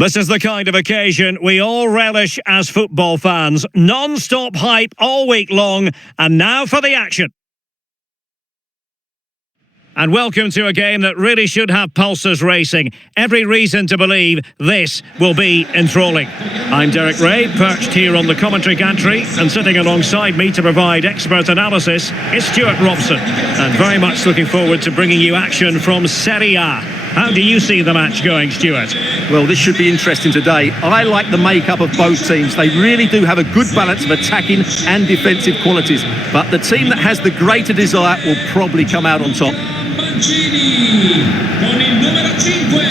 This is the kind of occasion we all relish as football fans. Non-stop hype all week long, and now for the action. And welcome to a game that really should have pulses racing. Every reason to believe this will be enthralling. I'm Derek Ray, perched here on the commentary gantry, and sitting alongside me to provide expert analysis is Stuart Robson. And very much looking forward to bringing you action from Serie A. How do you see the match going, Stuart? Well, this should be interesting today. I like the makeup of both teams. They really do have a good balance of attacking and defensive qualities. But the team that has the greater desire will probably come out on top. Mancini con il numero 5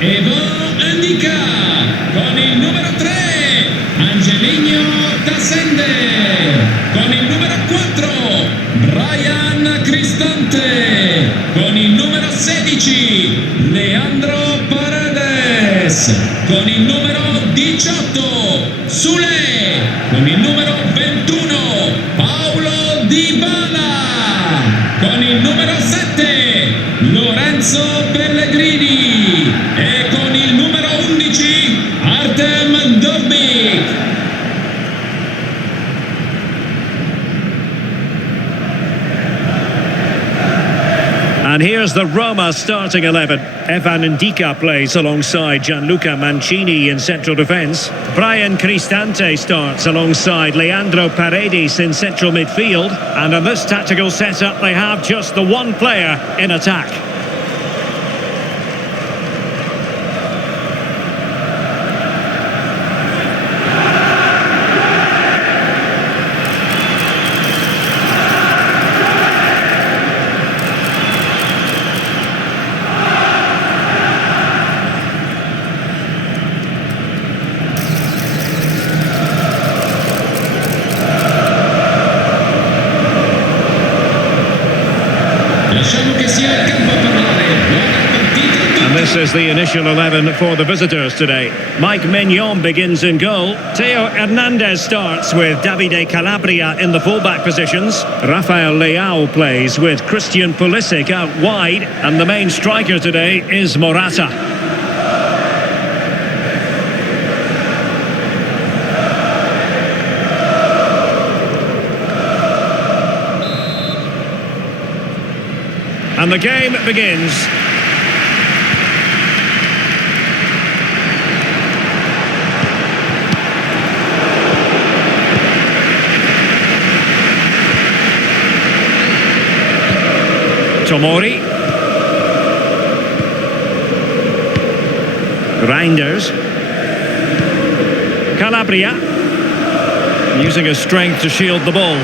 Evo Indica con il numero 3 Angelino Tasende con il numero 4 Brian Cristante con il numero 16 Leandro Paredes con il numero 18 Sule con il numero 21 Paulo Dybala con il numero 7 Lorenzo Pellegrini e con il numero 11 Artem Dovbyk. And here's the Roma starting 11. Evan Ndika plays alongside Gianluca Mancini in central defence. Brian Cristante starts alongside Leandro Paredes in central midfield. And in this tactical setup, they have just the one player in attack. And this is the initial 11 for the visitors today. Mike Maignan begins in goal. Theo Hernandez starts with Davide Calabria in the fullback positions. Rafael Leao plays with Christian Pulisic out wide. And the main striker today is Morata. And the game begins. Tomori. Reinders. Calabria. Using his strength to shield the ball.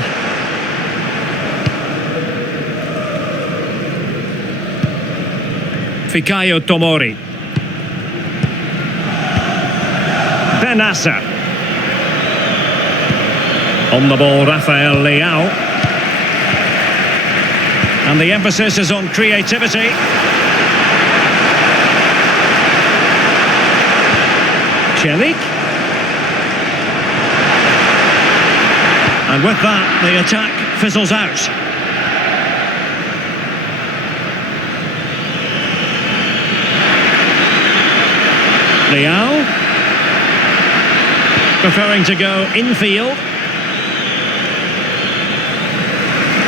Fikayo Tomori. Benassa. On the ball, Rafael Leao. And the emphasis is on creativity. Celik. And with that, the attack fizzles out. Leao. Preferring to go infield.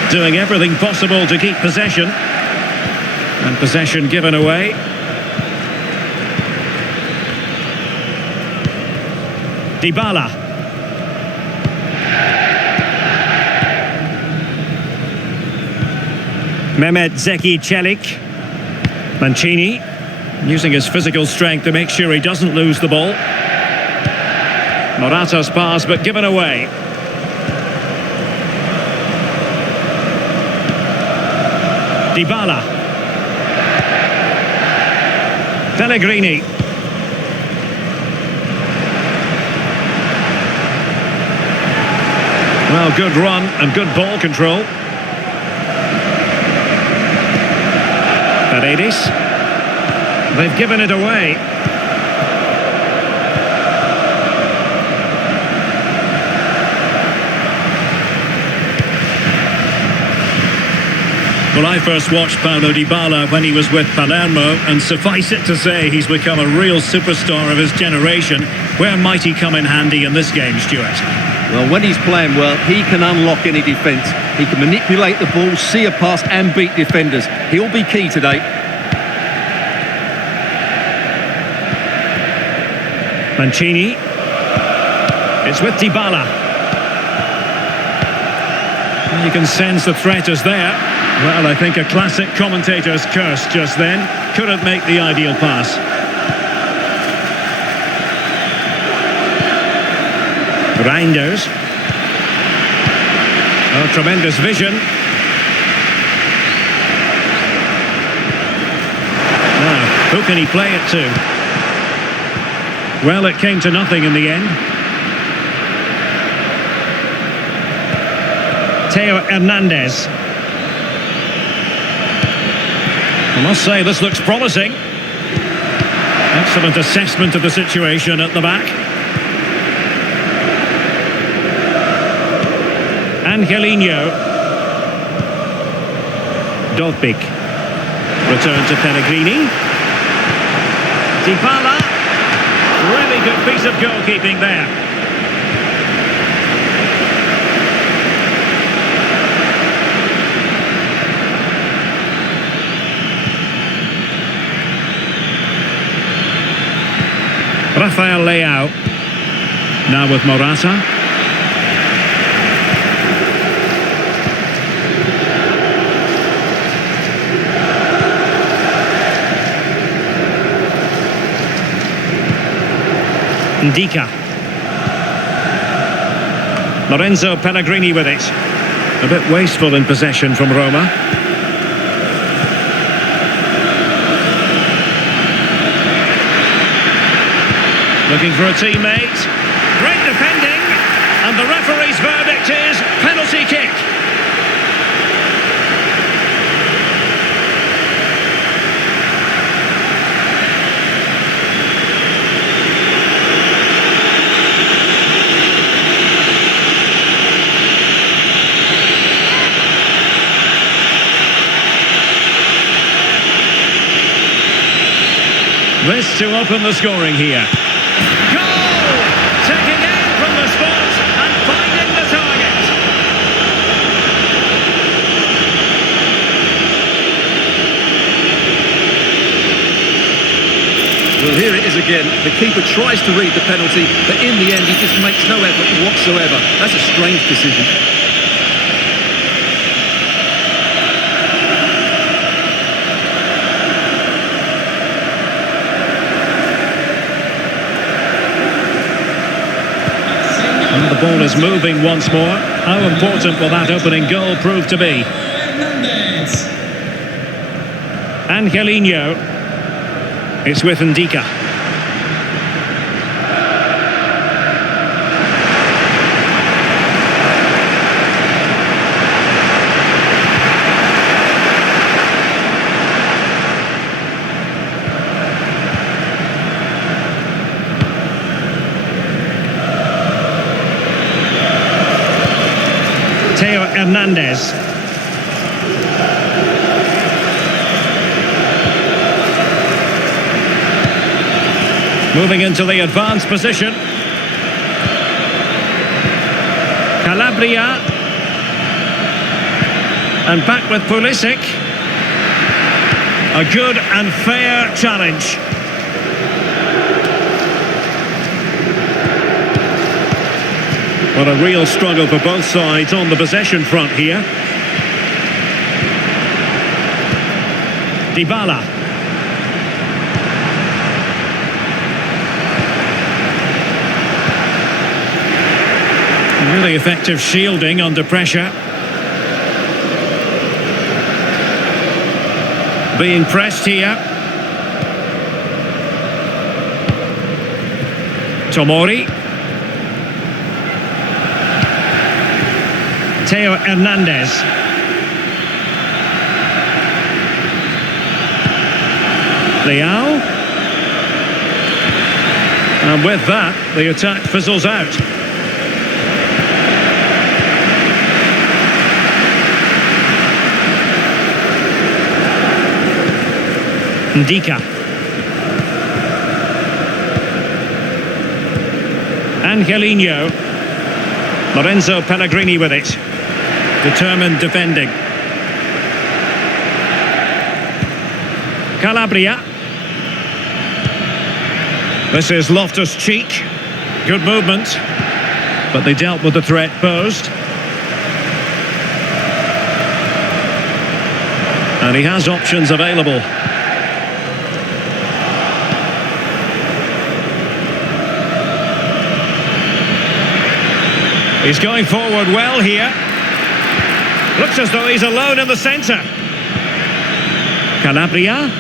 Doing everything possible to keep possession. And possession given away. Dybala. Mehmet Zeki Celik. Mancini. Using his physical strength to make sure he doesn't lose the ball. Morata's pass, but given away. Dybala. Pellegrini. Well, good run and good ball control. Paredes. They've given it away. Well, I first watched Paulo Dybala when he was with Palermo, and suffice it to say, he's become a real superstar of his generation. Where might he come in handy in this game, Stuart? Well, when he's playing well, he can unlock any defence. He can manipulate the ball, see a pass and beat defenders. He'll be key today. Mancini. It's with Dybala. You can sense the threat is there. Well, I think a classic commentator's curse just then. Couldn't make the ideal pass. Reinders. Oh, tremendous vision. Now, who can he play it to? Well, it came to nothing in the end. Theo Hernandez. I must say, this looks promising. Excellent assessment of the situation at the back. Angelino. Dovbik. Return to Pellegrini. Dybala. Really good piece of goalkeeping there. Rafael Leao. Now with Morata. Ndika. Lorenzo Pellegrini with it. A bit wasteful in possession from Roma. Looking for a teammate. Great defending. And the referee's verdict is penalty kick. This to open the scoring here. Goal! Taking aim from the spot and finding the target. Well, here it is again. The keeper tries to read the penalty, but in the end he just makes no effort whatsoever. That's a strange decision. And the ball is moving once more. How important will that opening goal prove to be? Angelino. It's with Ndika. Theo Hernandez. Moving into the advanced position. Calabria. And back with Pulisic. A good and fair challenge. What a real struggle for both sides on the possession front here. Dybala. Really effective shielding under pressure. Being pressed here. Tomori. Theo Hernandez. Leao. And with that, the attack fizzles out. Ndika. Angelino. Lorenzo Pellegrini with it. Determined defending. Calabria. This is Loftus-Cheek. Good movement, but they dealt with the threat posed. And he has options available. He's going forward well here. Looks as though he's alone in the centre. Calabria.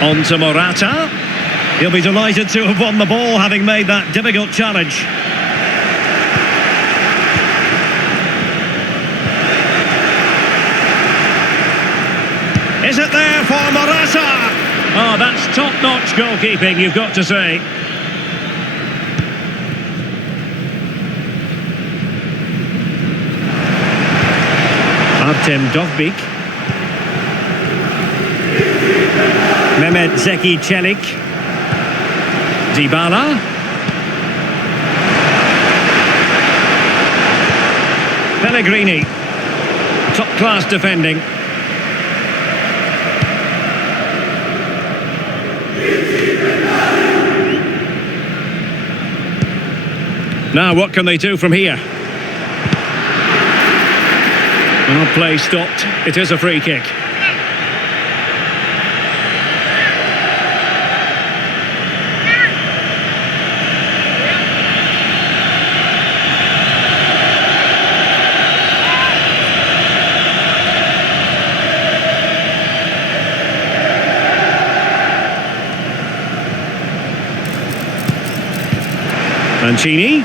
On to Morata. He'll be delighted to have won the ball, having made that difficult challenge. Is it there for Morata? Oh, that's top-notch goalkeeping, you've got to say. Artem Dovbyk. Mehmet Zeki Çelik. Dybala. Pellegrini. Top-class defending. Now, what can they do from here? Well, play stopped. It is a free kick. Mancini.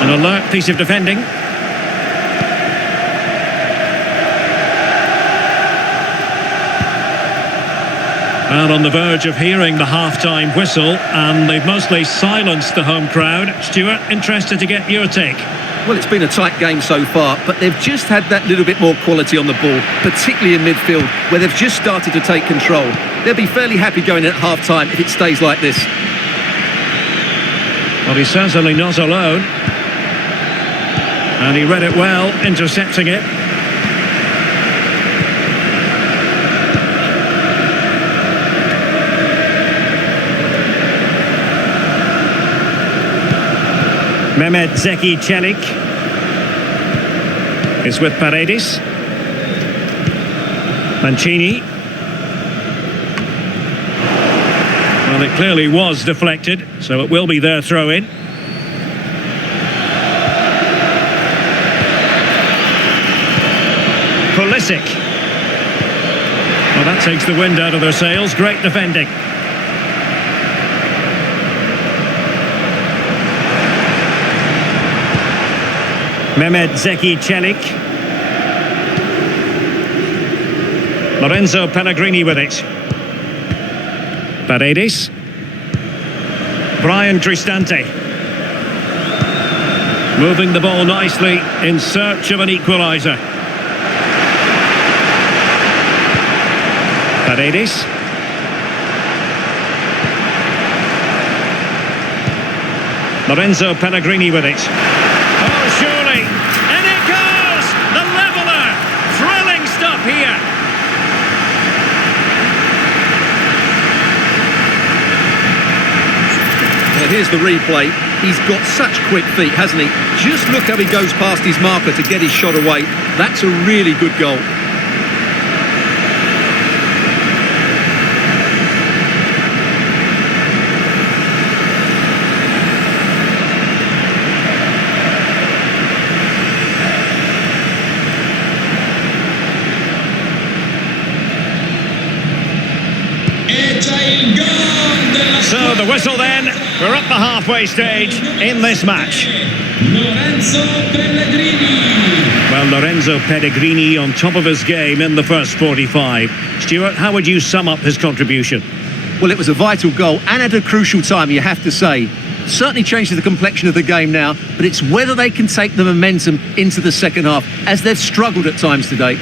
An alert piece of defending. And on the verge of hearing the half-time whistle, and they've mostly silenced the home crowd. Stuart, interested to get your take. Well, it's been a tight game so far, but they've just had that little bit more quality on the ball, particularly in midfield, where they've just started to take control. They'll be fairly happy going in at half-time if it stays like this. Well, he's certainly not alone. And he read it well, intercepting it. Mehmet Zeki Çelik is with Paredes. Mancini. Well, it clearly was deflected, so it will be their throw-in. Pulisic. Well, that takes the wind out of their sails. Great defending. Mehmet Zeki Çelik. Lorenzo Pellegrini with it. Paredes. Brian Cristante. Moving the ball nicely in search of an equaliser. Paredes. Lorenzo Pellegrini with it. Oh, surely. And it goes! The leveller! Thrilling stuff here. Well, here's the replay. He's got such quick feet, hasn't he? Just look how he goes past his marker to get his shot away. That's a really good goal. So the whistle then, we're up the halfway stage in this match. Lorenzo Pellegrini. Well, Lorenzo Pellegrini on top of his game in the first 45. Stuart, how would you sum up his contribution? Well, it was a vital goal and at a crucial time, you have to say. Certainly changes the complexion of the game now, but it's whether they can take the momentum into the second half, as they've struggled at times today.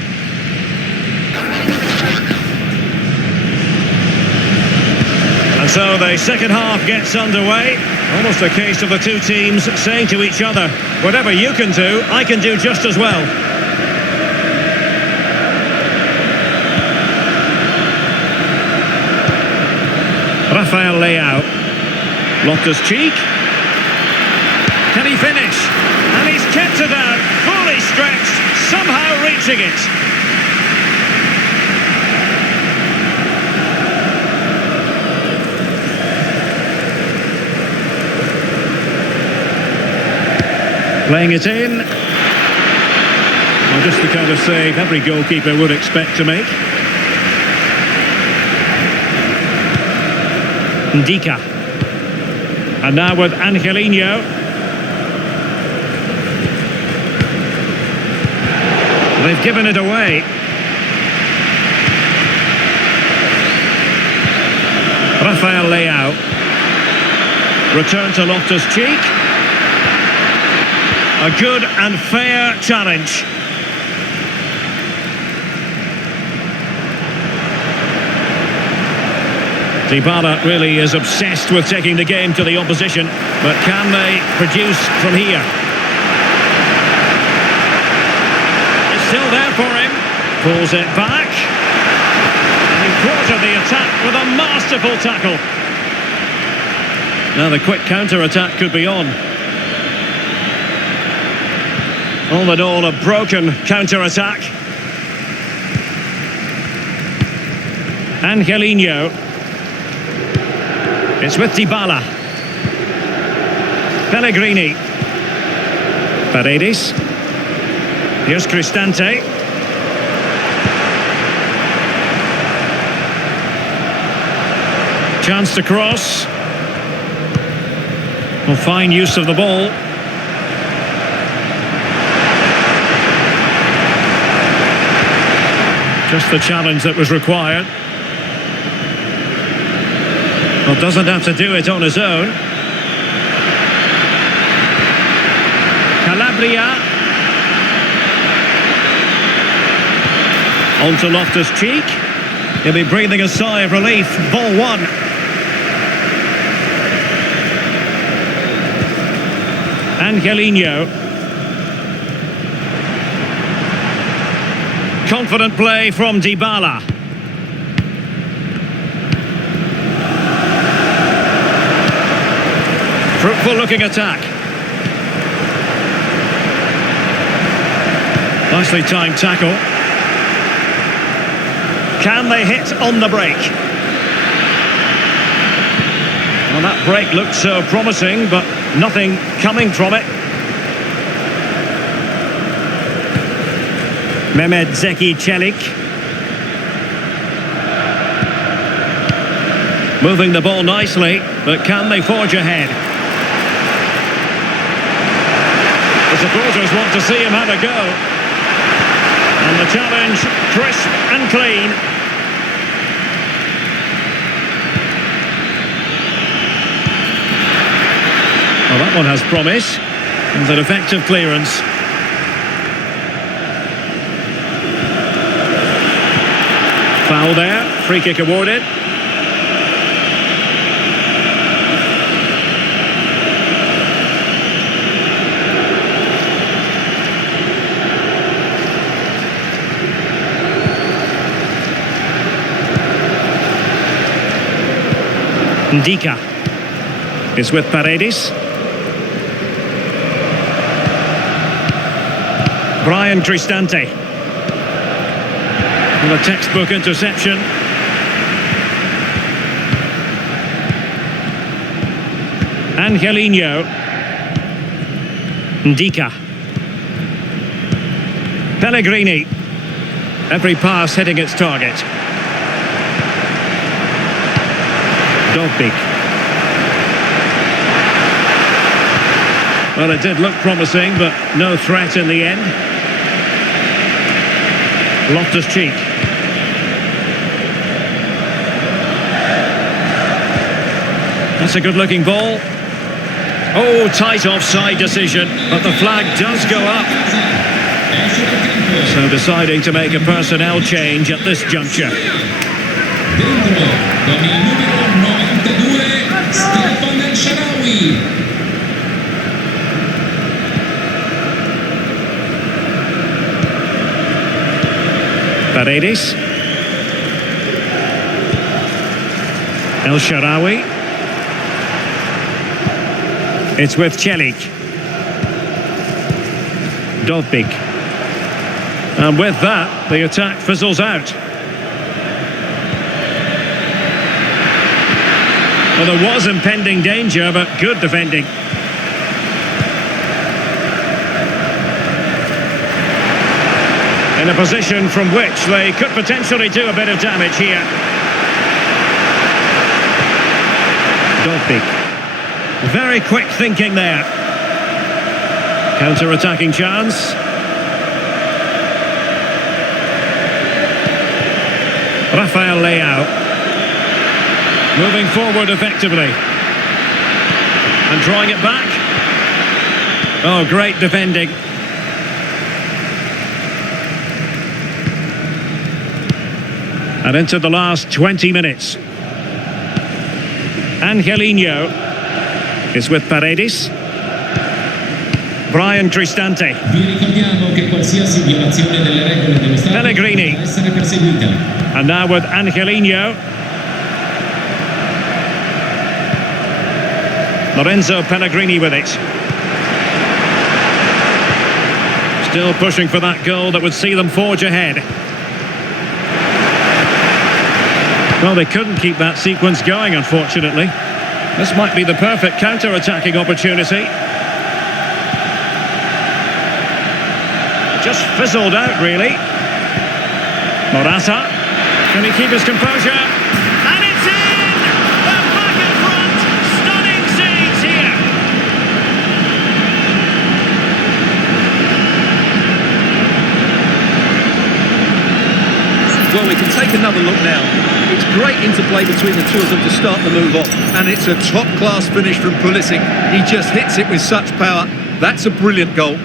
So the second half gets underway. Almost a case of the two teams saying to each other, whatever you can do, I can do just as well. Rafael Leao. Loftus-Cheek. Can he finish? And he's kept it out, fully stretched, somehow reaching it. Playing it in. Well, just the kind of save every goalkeeper would expect to make. Ndika. And now with Angelino. They've given it away. Rafael Leao. Return to Loftus-Cheek. A good and fair challenge. Dybala really is obsessed with taking the game to the opposition, but can they produce from here? It's still there for him. Pulls it back. And he thwarted the attack with a masterful tackle. Now the quick counter-attack could be on. All in all, a broken counter-attack. Angelino. It's with Dybala. Pellegrini. Paredes. Here's Cristante. Chance to cross. Well, fine use of the ball. Just the challenge that was required. Well, doesn't have to do it on his own. Calabria. On to Loftus-Cheek. He'll be breathing a sigh of relief. Ball one. Angelino. Confident play from Dybala. Fruitful looking attack. Nicely timed tackle. Can they hit on the break? Well, that break looked so promising, but nothing coming from it. Mehmet Zeki Çelik. Moving the ball nicely, but can they forge ahead? The supporters want to see him have a go. And the challenge, crisp and clean. Well, that one has promise. And an effective clearance. Foul there, free kick awarded. Ndika is with Paredes. Brian Cristante. And a textbook interception. Angelino. Ndika. Pellegrini. Every pass hitting its target. Dogbik. Well, it did look promising, but no threat in the end. Loftus-Cheek. That's a good-looking ball. Oh, tight offside decision, but the flag does go up. So deciding to make a personnel change at this juncture. Dentro con il numero 92 Pellegrini. Paredes. El Shaarawy. It's with Celik. Dovbyk. And with that, the attack fizzles out. Well, there was impending danger, but good defending. In a position from which they could potentially do a bit of damage here. Dovbyk. Very quick thinking there. Counter-attacking chance. Rafael Leao. Moving forward effectively. And drawing it back. Oh, great defending. And into the last 20 minutes. Angelino is with Paredes. Brian Cristante. Vi ricordiamo che qualsiasi violazione delle regole dello stadio Pellegrini. può essere perseguita. And now with Angelino. Lorenzo Pellegrini with it. Still pushing for that goal that would see them forge ahead. Well, they couldn't keep that sequence going, unfortunately. This might be the perfect counter-attacking opportunity. Just fizzled out, really. Morata. Can he keep his composure? And it's in! They're back in front! Stunning scenes here! Well, we can take another look now. It's great interplay between the two of them to start the move off. And it's a top-class finish from Pulisic. He just hits it with such power. That's a brilliant goal.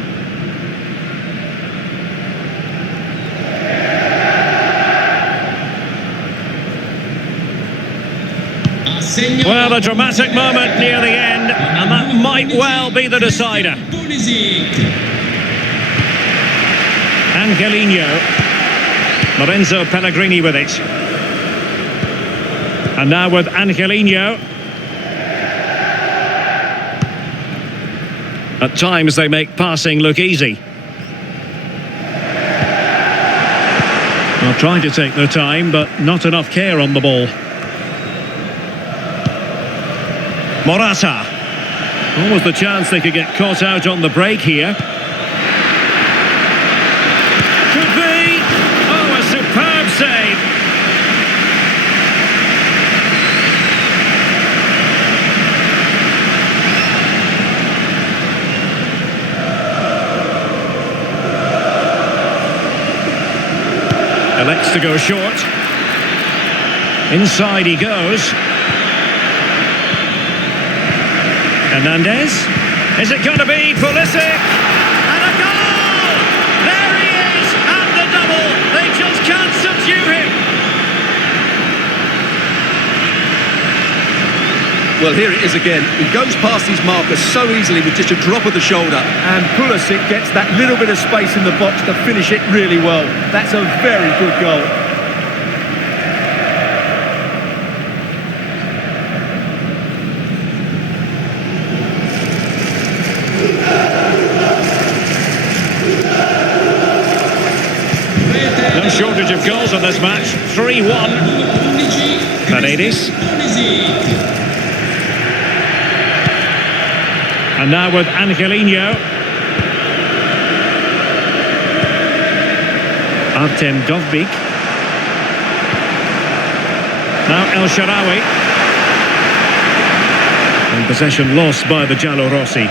Well, a dramatic moment near the end, and that might well be the decider. Angelino. Lorenzo Pellegrini with it. And now with Angelino. At times they make passing look easy. Well, trying to take their time, but not enough care on the ball. Morata. Almost the chance they could get caught out on the break here. Could be. Oh, a superb save. Elects to go short. Inside he goes. Hernandez. Is it going to be Pulisic? And a goal! There he is! And the double! They just can't subdue him! Well, here it is again. He goes past his marker so easily with just a drop of the shoulder. And Pulisic gets that little bit of space in the box to finish it really well. That's a very good goal. No shortage of goals on this match. 3-1. Paredes. And now with Angelino. Artem Dovbyk. Now El Shaarawy. And possession lost by the Giallorossi.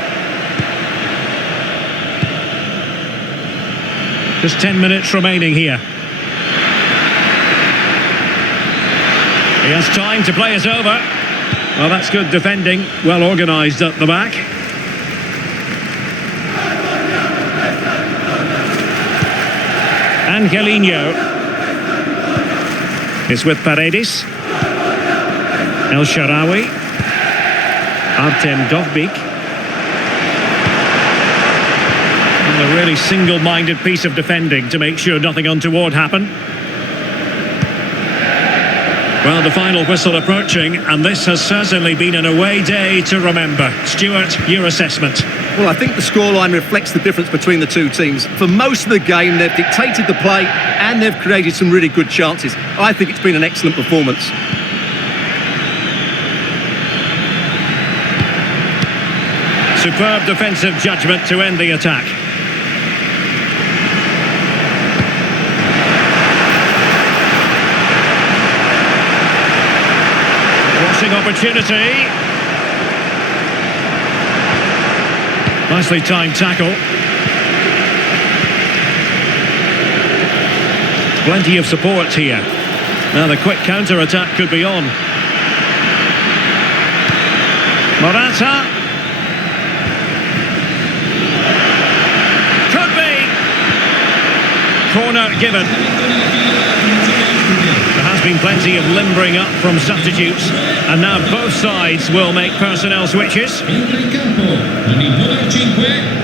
Just 10 minutes remaining here. He has time to play it over. Well, that's good defending. Well organised at the back. Angelino is with Paredes. El Shaarawy. Artem Dovbyk. And a really single-minded piece of defending to make sure nothing untoward happened. Well, the final whistle approaching, and this has certainly been an away day to remember. Stuart, your assessment? Well, I think the scoreline reflects the difference between the two teams. For most of the game, they've dictated the play and they've created some really good chances. I think it's been an excellent performance. Superb defensive judgment to end the attack. Crossing opportunity. Nicely timed tackle. Plenty of support here. Now the quick counter-attack could be on. Morata. Could be. Corner given. There has been plenty of limbering up from substitutes, and now both sides will make personnel switches. Entra in campo con il numero 5,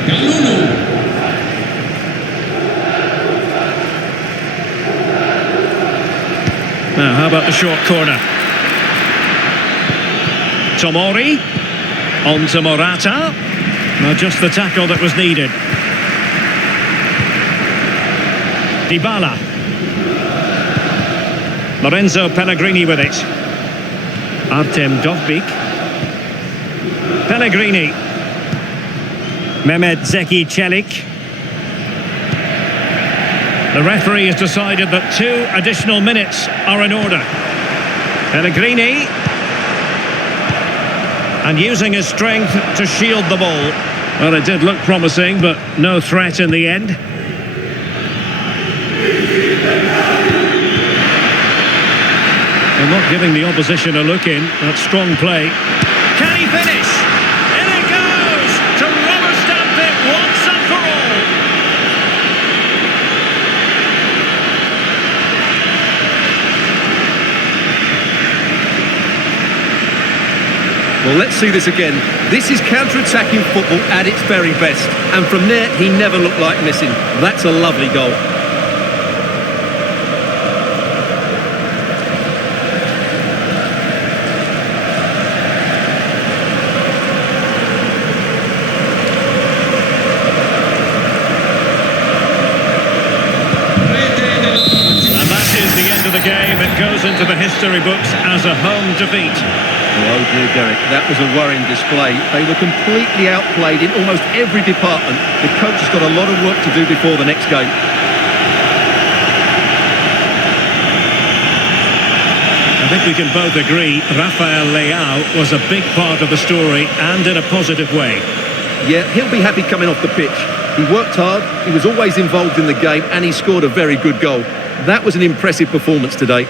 Kalulu. Now, how about the short corner? Tomori. On to Morata. Now, just the tackle that was needed. Dybala. Lorenzo Pellegrini with it. Artem Dovbyk. Pellegrini. Mehmet Zeki Çelik. The referee has decided that 2 additional minutes are in order. Pellegrini. And using his strength to shield the ball. Well, it did look promising, but no threat in the end. They're not giving the opposition a look in. That's strong play. Can he finish? In it goes! To rubber stamp it once and for all. Well, let's see this again. This is counter-attacking football at its very best. And from there, he never looked like missing. That's a lovely goal. The game, it goes into the history books as a home defeat. Oh dear, Derek, that was a worrying display. They were completely outplayed in almost every department. The coach has got a lot of work to do before the next game. I think we can both agree Rafael Leao was a big part of the story, and in a positive way. Yeah, he'll be happy coming off the pitch. He worked hard, he was always involved in the game, and he scored a very good goal. That was an impressive performance today.